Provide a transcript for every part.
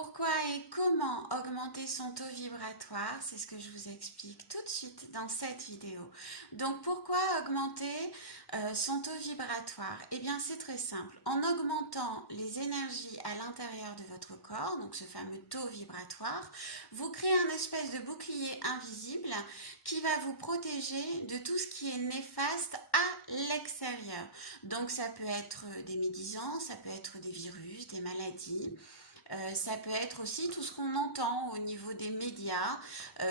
Pourquoi et comment augmenter son taux vibratoire? C'est ce que je vous explique tout de suite dans cette vidéo. Donc pourquoi augmenter son taux vibratoire? Eh bien c'est très simple. En augmentant les énergies à l'intérieur de votre corps, donc ce fameux taux vibratoire, vous créez un espèce de bouclier invisible qui va vous protéger de tout ce qui est néfaste à l'extérieur. Donc ça peut être des médisances, ça peut être des virus, des maladies. Ça peut être aussi tout ce qu'on entend au niveau des médias.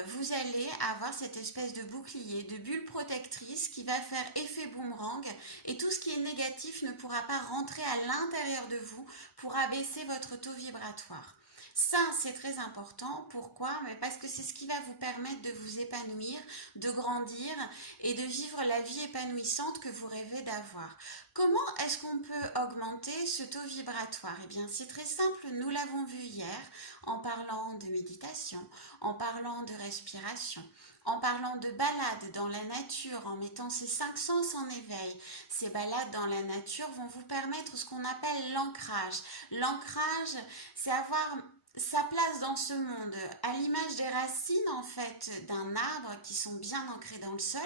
Vous allez avoir cette espèce de bouclier, de bulle protectrice qui va faire effet boomerang et tout ce qui est négatif ne pourra pas rentrer à l'intérieur de vous pour abaisser votre taux vibratoire. Ça, c'est très important. Pourquoi? Parce que c'est ce qui va vous permettre de vous épanouir, de grandir et de vivre la vie épanouissante que vous rêvez d'avoir. Comment est-ce qu'on peut augmenter ce taux vibratoire? Eh bien, c'est très simple. Nous l'avons vu hier en parlant de méditation, en parlant de respiration, en parlant de balades dans la nature, en mettant ces cinq sens en éveil. Ces balades dans la nature vont vous permettre ce qu'on appelle l'ancrage. L'ancrage, c'est avoir sa place dans ce monde, à l'image des racines en fait d'un arbre qui sont bien ancrées dans le sol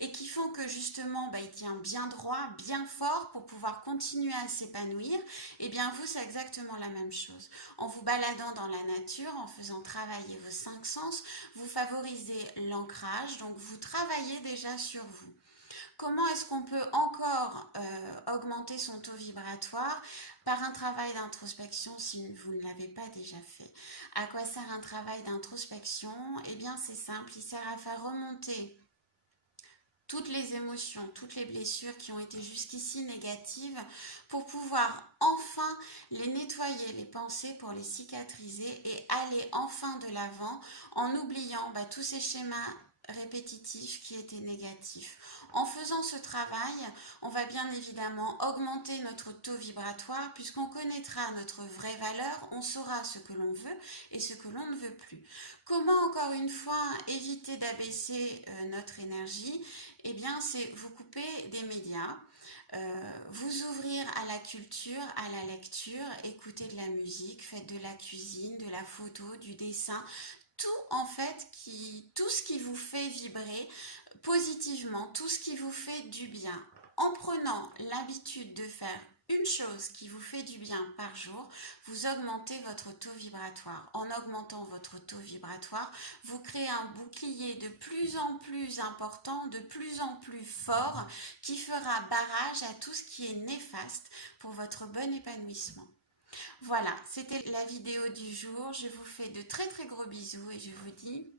et qui font que justement il tient bien droit, bien fort pour pouvoir continuer à s'épanouir. Et bien vous, c'est exactement la même chose. En vous baladant dans la nature, en faisant travailler vos cinq sens, vous favorisez l'ancrage, donc vous travaillez déjà sur vous. Comment est-ce qu'on peut encore augmenter son taux vibratoire? Par un travail d'introspection si vous ne l'avez pas déjà fait. À quoi sert un travail d'introspection? Eh bien c'est simple, il sert à faire remonter toutes les émotions, toutes les blessures qui ont été jusqu'ici négatives pour pouvoir enfin les nettoyer, les pensées pour les cicatriser et aller enfin de l'avant en oubliant tous ces schémas répétitifs qui étaient négatifs. En faisant ce travail, on va bien évidemment augmenter notre taux vibratoire puisqu'on connaîtra notre vraie valeur, on saura ce que l'on veut et ce que l'on ne veut plus. Comment encore une fois éviter d'abaisser notre énergie? Eh bien c'est vous couper des médias, vous ouvrir à la culture, à la lecture, écouter de la musique, faites de la cuisine, de la photo, du dessin, tout en fait, tout ce qui vous fait vibrer positivement, tout ce qui vous fait du bien. En prenant l'habitude de faire une chose qui vous fait du bien par jour, vous augmentez votre taux vibratoire. En augmentant votre taux vibratoire, vous créez un bouclier de plus en plus important, de plus en plus fort, qui fera barrage à tout ce qui est néfaste pour votre bon épanouissement. Voilà, c'était la vidéo du jour. Je vous fais de très très gros bisous et je vous dis